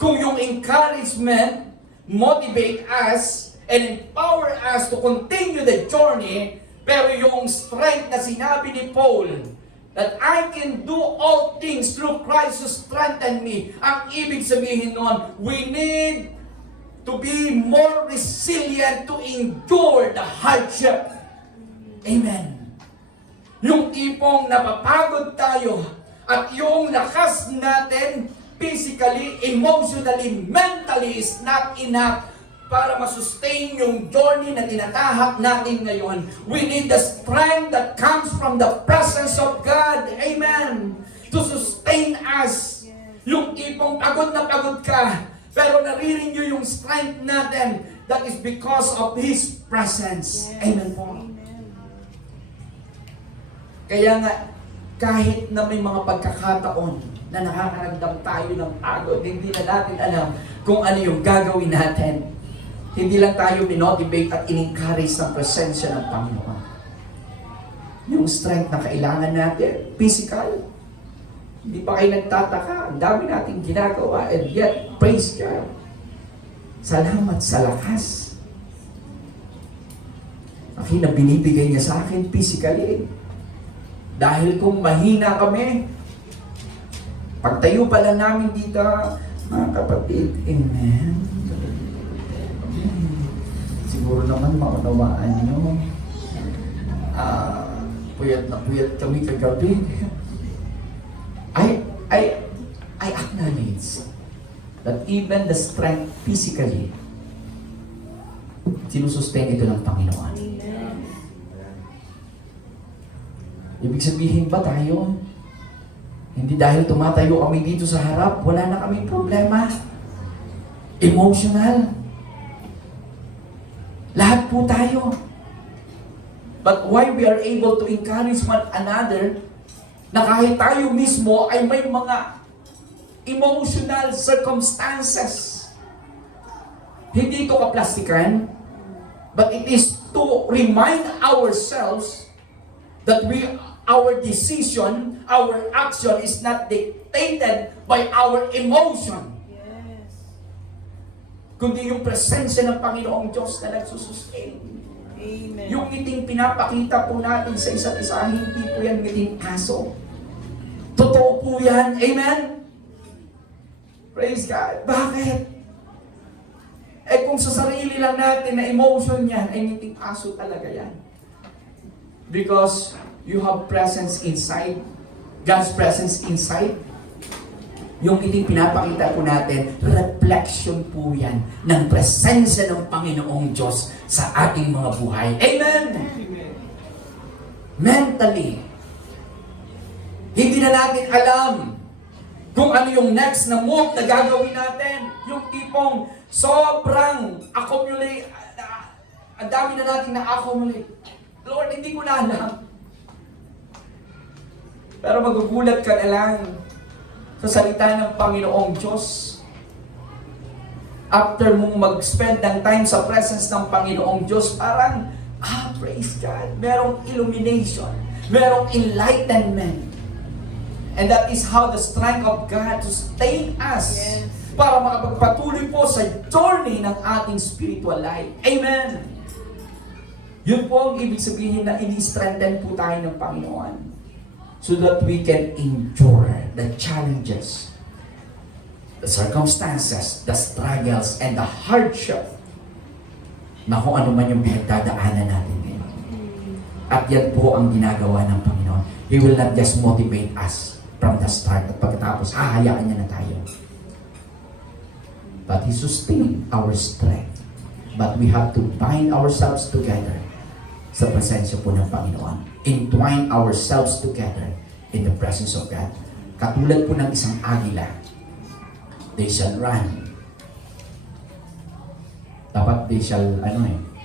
Kung yung encouragement motivate us and empower us to continue the journey, pero yung strength na sinabi ni Paul, that I can do all things through Christ who strengthened me. Ang ibig sabihin nun, we need to be more resilient to endure the hardship. Amen. Yung tipong napapagod tayo at yung lakas natin physically, emotionally, mentally is not enough para masustain yung journey na tinatahak natin ngayon. We need the strength that comes from the presence of God. Amen. To sustain us. Yung tipong pagod na pagod ka, pero nare-renew yung strength natin. That is because of His presence. Amen po. Kaya nga, kahit na may mga pagkakataon na nakakaramdam tayo ng pagod, hindi na natin alam kung ano yung gagawin natin. Hindi lang tayo minotivate at in-encourage ng presensya ng Panginoon. Yung strength na kailangan natin, physical. Hindi pa kayo nagtataka, ang dami natin ginagawa, and yet, praise God. Salamat sa lakas. Okay, na binibigay niya sa akin physically. Dahil kung mahina kami, pagtayo pa lang namin dito, mga kapatid, amen. Siguro naman maunawaan nyo. Puyat na puyat kami kagabi. I acknowledge that even the strength physically, sinusustain ito ng Panginoon. Ibig sabihin ba tayo, hindi dahil tumatayo kami dito sa harap, wala na kaming problema? Emotional. Lahat po tayo. But why we are able to encourage one another, na kahit tayo mismo ay may mga emotional circumstances. Hindi ito kaplastikan, but it is to remind ourselves that our decision, our action is not dictated by our emotion. Kundi yung presensya ng Panginoong Diyos na nagsusustain. Amen. Yung ngiting pinapakita po natin sa isa't isa, hindi po yan ngiting aso. Totoo po yan. Amen? Praise God. Bakit? Kung sa sarili lang natin na emotion yan, ay ngiting aso talaga yan. Because you have presence inside. God's presence inside. Yung iting pinapakita po natin, reflection po yan ng presensya ng Panginoong Diyos sa ating mga buhay. Amen! Mentally, hindi na natin alam kung ano yung next na move na gagawin natin. Yung tipong sobrang accumulate, ang dami na natin na-accumulate. Lord, hindi ko na alam. Pero magugulat ka na lang sa salita ng Panginoong Diyos. After mong mag-spend ng time sa presence ng Panginoong Diyos, parang, praise God, merong illumination, merong enlightenment. And that is how the strength of God sustain us. Yes. para makapagpatuloy po sa journey ng ating spiritual life. Amen! Yun po ang ibig sabihin na ini-strengthen po tayo ng Panginoon so that we can endure the challenges, the circumstances, the struggles, and the hardship na kung ano man yung pinagdadaanan natin ngayon. At yan po ang ginagawa ng Panginoon. He will not just motivate us from the start at pagkatapos, hahayaan niya na tayo. But He sustain our strength. But we have to bind ourselves together sa presensya po ng Panginoon. Entwine ourselves together in the presence of God. Katulad po ng isang agila, they shall run. Dapat they shall,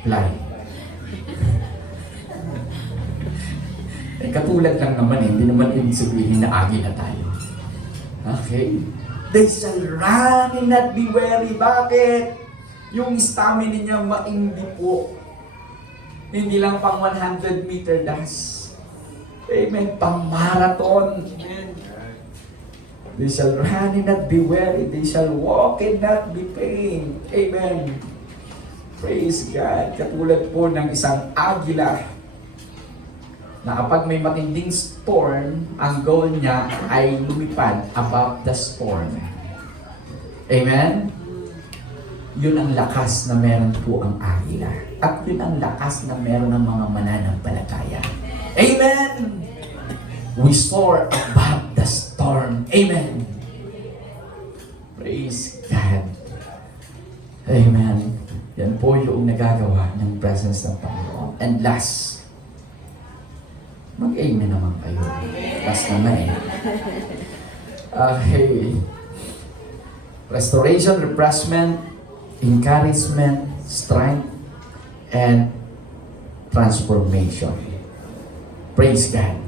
fly. Katulad lang naman hindi naman ibig sabihin na agila tayo. Okay? They shall run and not be weary. Bakit? Yung stamina niya maindi po. Hindi lang pang 100 meter dash. Amen. Pang marathon. Amen. They shall run and not be weary. They shall walk and not be pain. Amen. Praise God. Katulad po ng isang agila na kapag may matinding storm, ang goal niya ay lumipad above the storm. Amen? Yun ang lakas na meron po ang agila. At yun ang lakas na meron ng mga mananampalataya. Amen! We soar above the storm. Amen! Praise God. Amen. Yan po yung nagagawa ng presence ng Panginoon. And last, mag-amen naman kayo. Last naman Okay. Restoration, refreshment, encouragement, strength, and transformation. Praise God.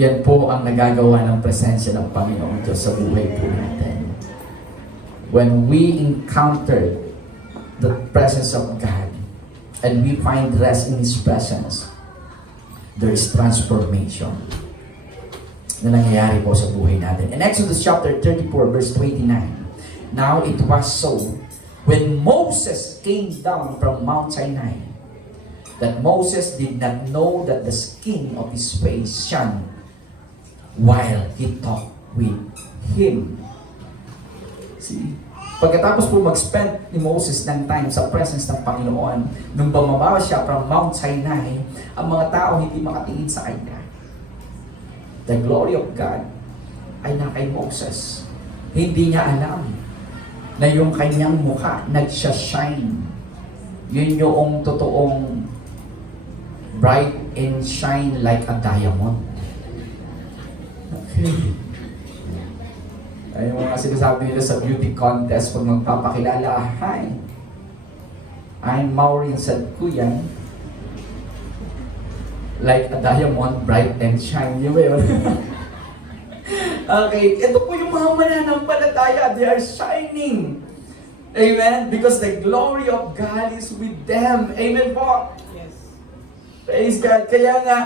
Yan po ang nagagawa ng presensya ng Panginoon Diyos sa buhay po natin. When we encounter the presence of God and we find rest in His presence, there is transformation na nangyayari po sa buhay natin. In Exodus chapter 34 verse 29, now it was so when Moses came down from Mount Sinai that Moses did not know that the skin of his face shone while he talked with him. See? Pagkatapos po mag-spend ni Moses ng time sa presence ng Panginoon, nung bumaba siya from Mount Sinai, ang mga tao hindi makatingin sa kanya. The glory of God ay na kay Moses. Hindi niya alam na yung kanyang mukha nagsha-shine. Yun yung totoong bright and shine like a diamond. Okay. Ay, yung mga sinasabi nila sa beauty contest pag magpapakilala, hi, I'm Maureen Sadkuyan, like a diamond, bright and shine. Yun ba yun? Okay, ito po yung mga mananampalataya, they are shining. Amen? Because the glory of God is with them. Amen po? Yes. Praise God. Kaya nga,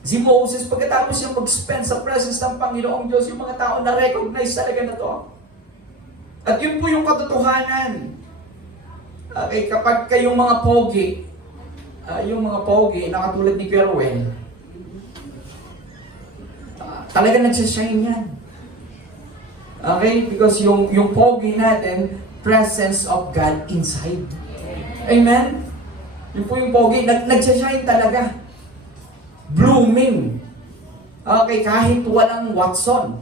si Moses, pagkatapos siyang mag-spend sa presence ng Panginoong Diyos, yung mga tao na-recognize talaga na to. At yun po yung katotohanan. Okay, kapag kayong mga pogi, yung mga pogi na katulad ni Kerwin, talaga nagsashine yan. Okay? Because yung pogi natin, presence of God inside. Amen? Yun po yung pogi, nagsashine talaga. Blooming. Okay, kahit walang Watson.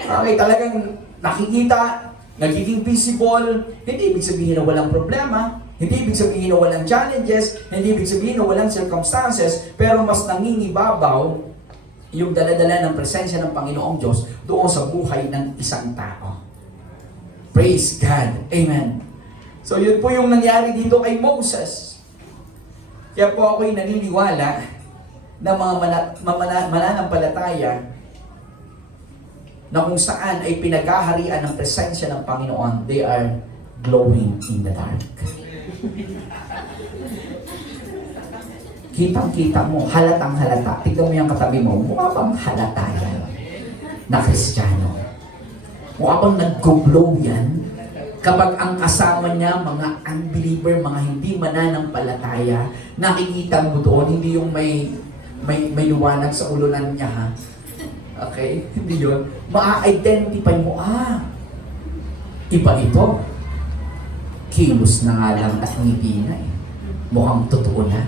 Okay, talagang nakikita, nagiging visible, hindi ibig sabihin na walang problema, hindi ibig sabihin na walang challenges, hindi ibig sabihin na walang circumstances, pero mas nangingibabaw yung daladala ng presensya ng Panginoong Diyos doon sa buhay ng isang tao. Praise God. Amen. So yun po yung nangyari dito kay Moses. Kaya po ako'y naniniwala na mga mananampalataya na kung saan ay pinaghaharian ng presensya ng Panginoon, they are glowing in the dark. Kitang-kita mo, halatang-halata. Tignan mo yung katabi mo, mukha bang halata yan na Kristiyano. Mukha bang nag-glow yan? Kapag ang kasama niya, mga unbeliever, mga hindi mananampalataya, nakikita mo doon, hindi yung may liwanag sa ulunan niya, ha? Okay? Hindi yun. Ma-identify mo, iba ito. Kilos na nga lang at ngiti na eh. Mukhang totoo na.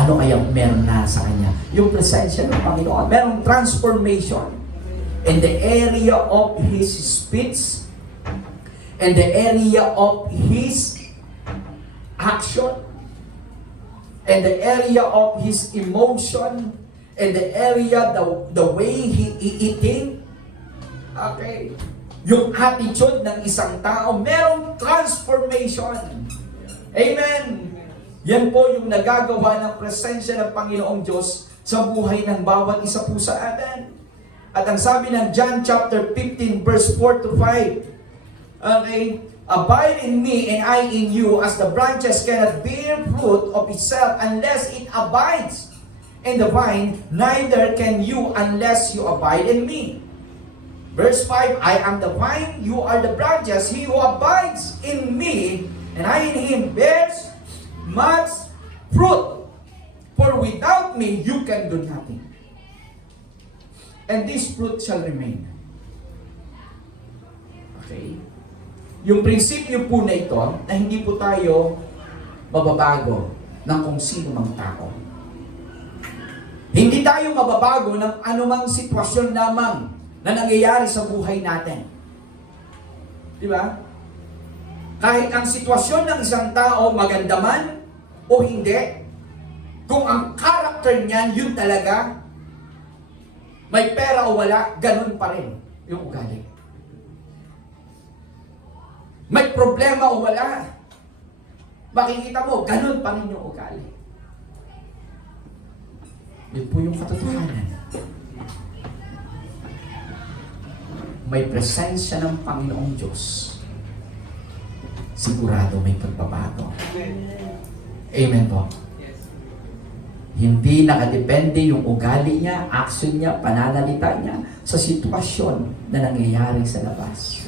Ano kaya meron na sa kanya? Yung presensya ng Panginoon. Merong transformation in the area of His speech, in the area of His action, in the area of His emotion, in the area, the way He eating. Okay. Yung attitude ng isang tao, merong transformation. Amen. Yan po yung nagagawa ng presensya ng Panginoong Diyos sa buhay ng bawat isa po sa atin. At ang sabi ng John chapter 15 verse 4 to 5, okay, abide in me and I in you, as the branches cannot bear fruit of itself unless it abides in the vine, neither can you unless you abide in me. Verse 5, I am the vine, you are the branches. He who abides in me and I in him bears much fruit. For without me, you can do nothing. And this fruit shall remain. Okay? Yung prinsipyo po na ito, na hindi po tayo mababago ng kung sino mang tao. Hindi tayo mababago ng anumang sitwasyon lamang na nangyayari sa buhay natin. Di ba? Kahit ang sitwasyon ng isang tao maganda man o hindi, kung ang character niyan, yun talaga, may pera o wala, ganun pa rin yung ugali. May problema o wala, makikita mo, ganun pa rin yung ugali. Yun po yung katotohanan. May presensya ng Panginoong Diyos, sigurado may pagbabago. Amen po. Hindi nakadepende yung ugali niya, action niya, pananalita niya sa sitwasyon na nangyayari sa labas.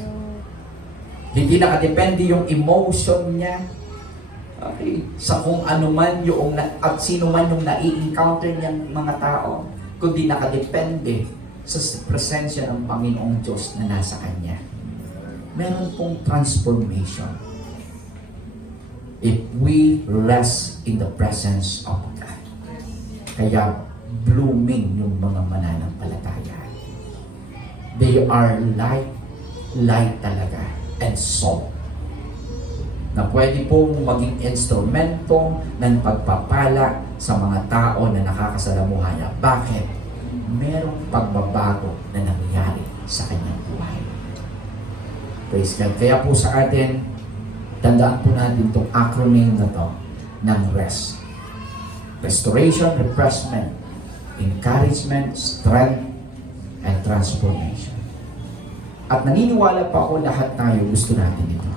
Hindi nakadepende yung emotion niya, okay, sa kung ano man yung at sino man yung nai-encounter niyang mga tao, kundi nakadepende sa presensya ng Panginoong Diyos na nasa Kanya. Meron pong transformation if we rest in the presence of God. Kaya blooming yung mga mananampalataya. They are light talaga, and salt. Na pwede pong maging instrumento ng pagpapala sa mga tao na nakakasalamuhan niya. Bakit? Merong pagbabago na nangyayari sa kanyang buhay. Praise God. Kaya po sa atin, tandaan po natin itong acronym na to ng REST. Restoration, refreshment, encouragement, strength, and transformation. At naniniwala pa ako lahat tayo gusto natin ito.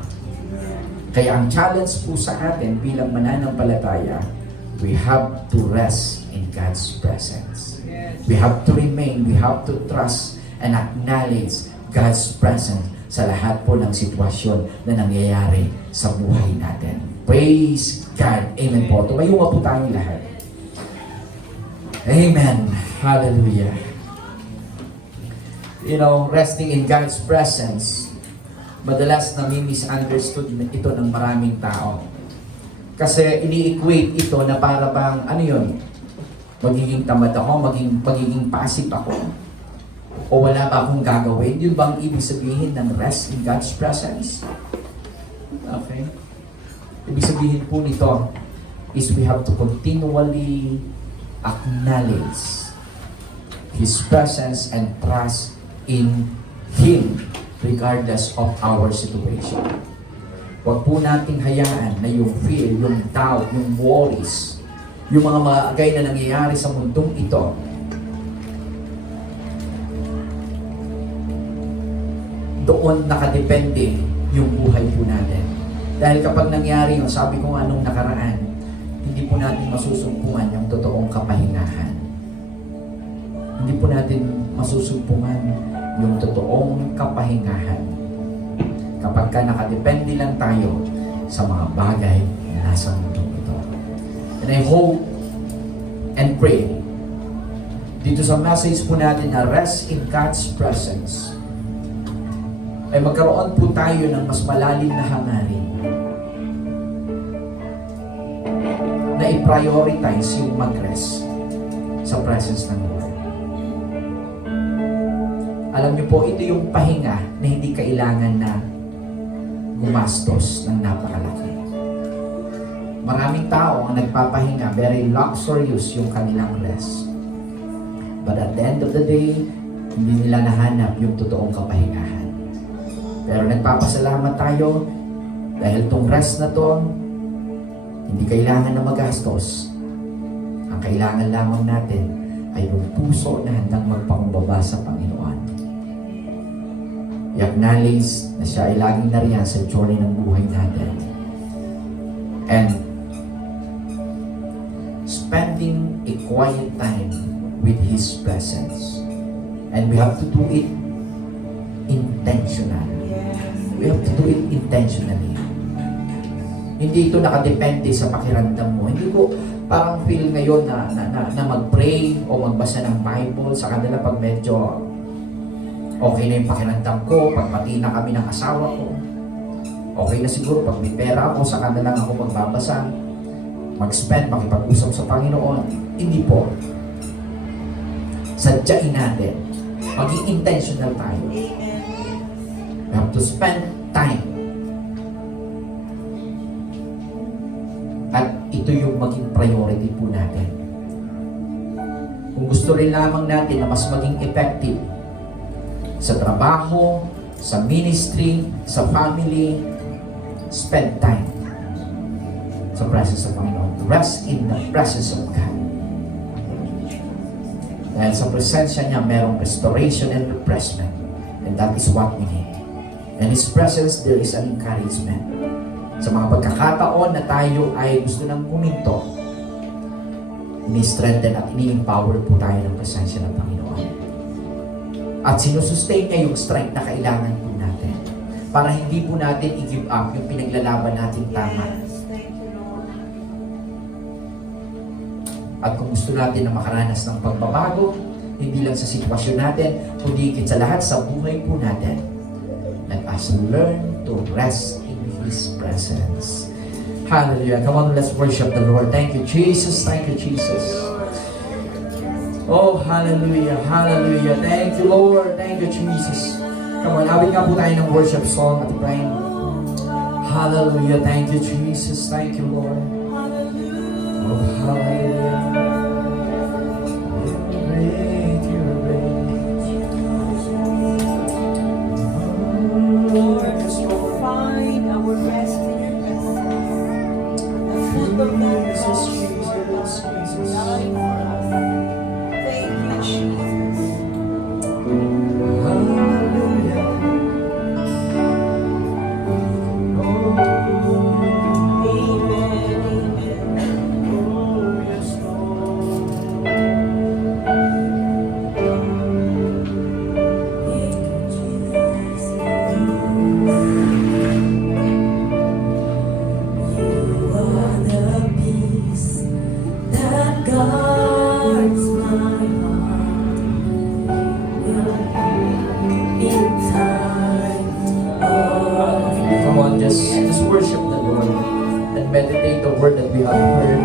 Kaya ang challenge po sa atin bilang mananampalataya, we have to rest in God's presence. We have to remain, we have to trust and acknowledge God's presence sa lahat po ng sitwasyon na nangyayari sa buhay natin. Praise God. Amen po. Tumayo po tayong lahat. Amen. Hallelujah. You know, resting in God's presence, madalas nami-misunderstood ito ng maraming tao. Kasi ini-equate ito na para bang, ano yun? Magiging tamad ako, magiging passive ako. O wala ba akong gagawin? Yun bang ibig sabihin ng rest in God's presence? Okay? Ibig sabihin po nito is we have to continually acknowledge His presence and trust in Him regardless of our situation. Huwag po nating hayaan na yung fear, yung doubt, yung worries, yung mga bagay na nangyayari sa mundong ito, doon nakadepende yung buhay po natin. Dahil kapag nangyari yung sabi ko nga nung nakaraan, hindi po natin masusumpungan yung totoong kapahingahan. Hindi po natin masusumpungan yung totoong kapahingahan. Kapag ka nakadepende lang tayo sa mga bagay na nasa mundo ito. And I hope and pray dito sa message po natin na rest in God's presence ay magkaroon po tayo ng mas malalim na hangarin na i-prioritize yung mag-rest sa presence ng Lord. Alam niyo po, ito yung pahinga na hindi kailangan na gumastos ng napakalaki. Maraming tao ang nagpapahinga, very luxurious yung kanilang rest. But at the end of the day, hindi nila nahanap yung totoong kapahingahan. Pero nagpapasalamat tayo dahil tong rest na to, hindi kailangan na magastos. Ang kailangan lamang natin ay yung puso na handang magpakumbaba sa Panginoon. I-acknowledge na siya ay laging nariyan sa journey ng buhay natin. And spending a quiet time with His presence. And we have to do it intentionally. We have to do it intentionally. Hindi ito nakadepende sa pakiramdam mo. Hindi ko parang feel ngayon na mag-pray o magbasa ng Bible sa kanila pag medyo okay na yung pakiramdam ko, pag pati na kami ng asawa ko. Okay na siguro pag may pera ako, saka na lang ako magbabasa, mag-spend, makipag-usap sa Panginoon. Hindi po. Sadyain natin. Maging intentional tayo. We have to spend time. At ito yung maging priority po natin. Kung gusto rin lamang natin na mas maging effective sa trabaho, sa ministry, sa family, spend time sa presence of Panginoon. Rest in the presence of God. Dahil sa presensya niya, merong restoration and refreshment. And that is what we need. In His presence, there is an encouragement. Sa mga pagkakataon na tayo ay gusto ng kuminto, ini-strengthen at ini-empower po tayo ng presensya ng Panginoon. At sinusustain niya yung strength na kailangan po natin para hindi po natin i-give up yung pinaglalaban natin tama. At kung gusto natin na makaranas ng pagbabago, hindi lang sa sitwasyon natin, kundi higit sa lahat sa buhay po natin, let us learn to rest in His presence. Hallelujah. Come on, let's worship the Lord. Thank you, Jesus. Thank you, Jesus. Oh, hallelujah, hallelujah. Thank you, Lord. Thank you, Jesus. Come on, awit nga po tayo ng worship song at praying. Hallelujah. Thank you, Jesus. Thank you, Lord. Oh, hallelujah. You're great, you're great. Lord, find our rest in your presence. The fruit of that Jesus, cross, Jesus, dying for us. Thank you, Jesus. Hallelujah. Oh, Amen, amen. oh, yes, Lord. You are the peace that guards my heart in time of Come on, just worship the Lord and meditate the word that we have heard.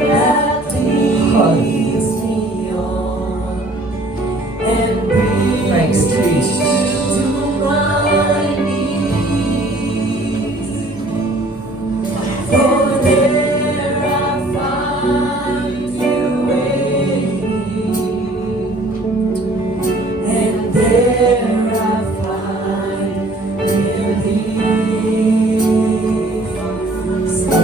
that leads me on and brings Thank you, Jesus. to my knees. For there I find you waiting, and there I find relief. So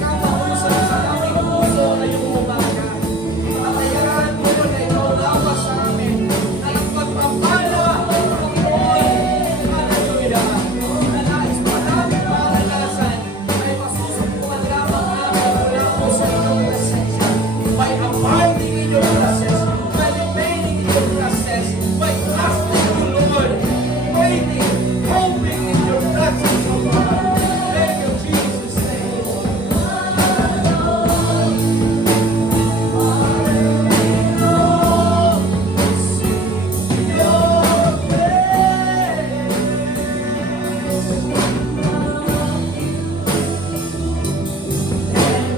kama kung sa aming puso ngayong umaga. At ayan, Lord, na ikaw lawas sa amin na nagpagpapala, Panginoon. Hallelujah. Na nais pa namin maranasan ay masusumpukan lamang namin mula po sa inyong presensya. By abiding in your presence, by remaining in your presence, by trusting you, Lord, waiting, hoping in your presence, O God. Thank you, Jesus' name.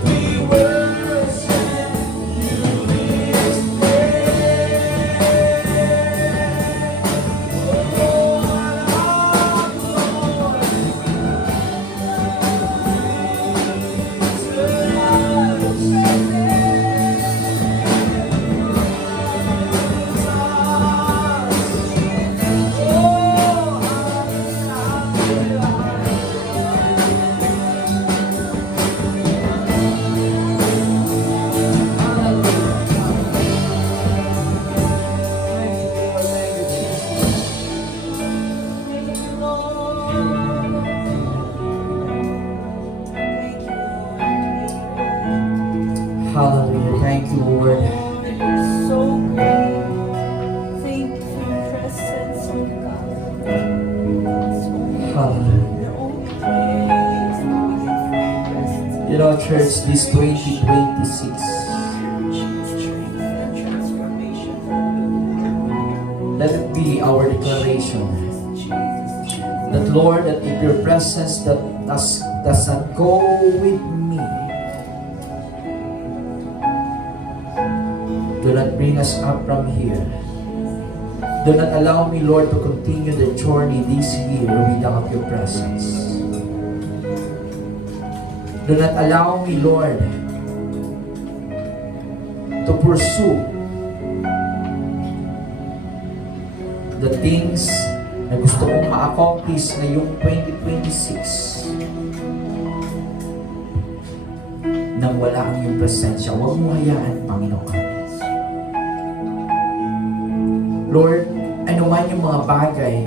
We worship you this Hallelujah. Thank you, Lord. You're so great. Thank you for your presence, oh God. Hallelujah. The only place that we can find rest. You know, church, this 2026, Strength and transformation. let it be our declaration Jesus. that, Lord, that if your presence does not go with me, do not bring us up from here. Do not allow me, Lord, to continue the journey this year without your presence. Do not allow me, Lord, to pursue the things na gusto kong ma-accomplish ngayong 2026 nang wala ang iyong presensya. Huwag mo hayaan, Panginoon. Lord, ano man yung mga bagay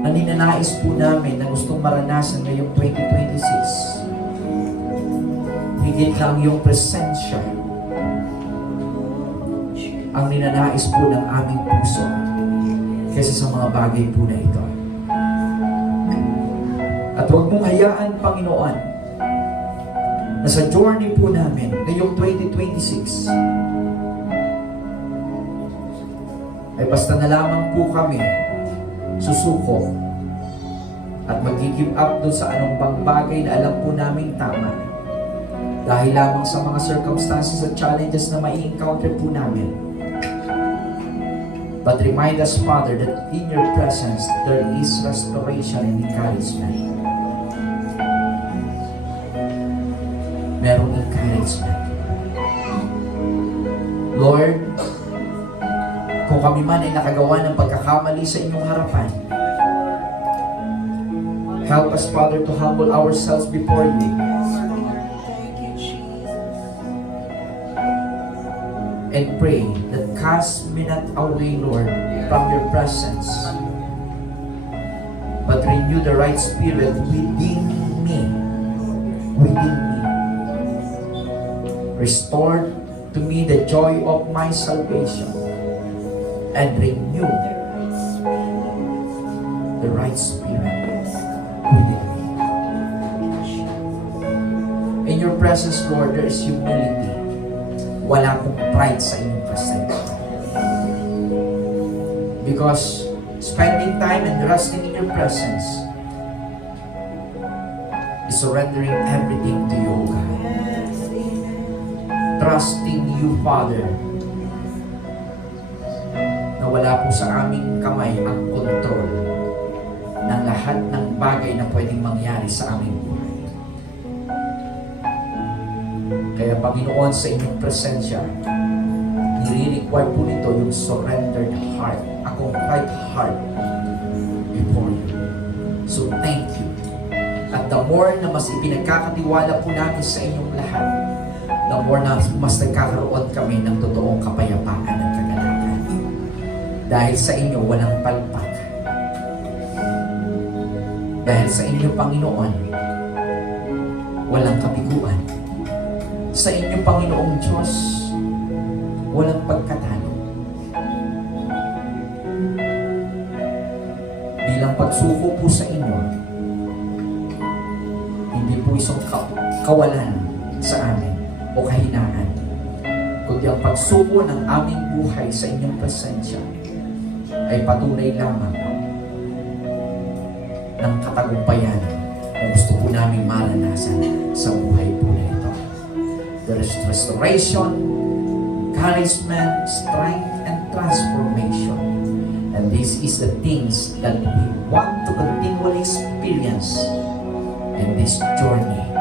na ninanais po namin na gustong maranasan ngayong 2026, higit lang yung presensya ang ninanais po ng aming puso kaysa sa mga bagay po na ito. At huwag mong hayaan, Panginoon, na sa journey po namin ngayong 2026 ay basta na lamang po kami susuko at mag-give up doon sa anong bang bagay na alam po namin tama dahil lamang sa mga circumstances at challenges na mai-encounter po namin. But remind us, Father, that in your presence there is restoration and encouragement. Merong encouragement. Lord, kung kami man ay nakagawa ng pagkakamali sa inyong harapan, help us, Father, to humble ourselves before you. Thank you, Jesus. And pray that cast me not away, Lord, from your presence, but renew the right spirit within me. Within me. Restore to me the joy of my salvation and renew the right spirit within me. In your presence, Lord, there is humility. Wala pong pride sa inyong presence. Because spending time and resting in your presence is surrendering everything to you, God. Yes, amen. Trusting you, Father, na wala po sa aming kamay ang kontrol ng lahat ng bagay na pwedeng mangyari sa aming buhay. Kaya, Panginoon, sa inyong presensya, nire-require po nito yung surrendered heart, a contrite heart before you. So, thank you. At the more na mas ipinagkakatiwala po namin sa inyong lahat, the more na mas nagkakaroon kami ng totoong kapayapaan at kagalakan. Dahil sa inyo, walang palpak. Dahil sa inyo, Panginoon, walang kabiguan. Sa inyo, Panginoong Diyos, walang pagkatalo. Bilang pagsuko po sa inyo, hindi po isang kawalan sa amin o kahinaan, kundi ang pagsuko ng aming buhay sa inyong presensya ay patunay lamang ng katagumpayan na gusto po namin maranasan sa buhay po na ito. There is restoration, encouragement, strength, and transformation. And this is the things that we want to continually experience in this journey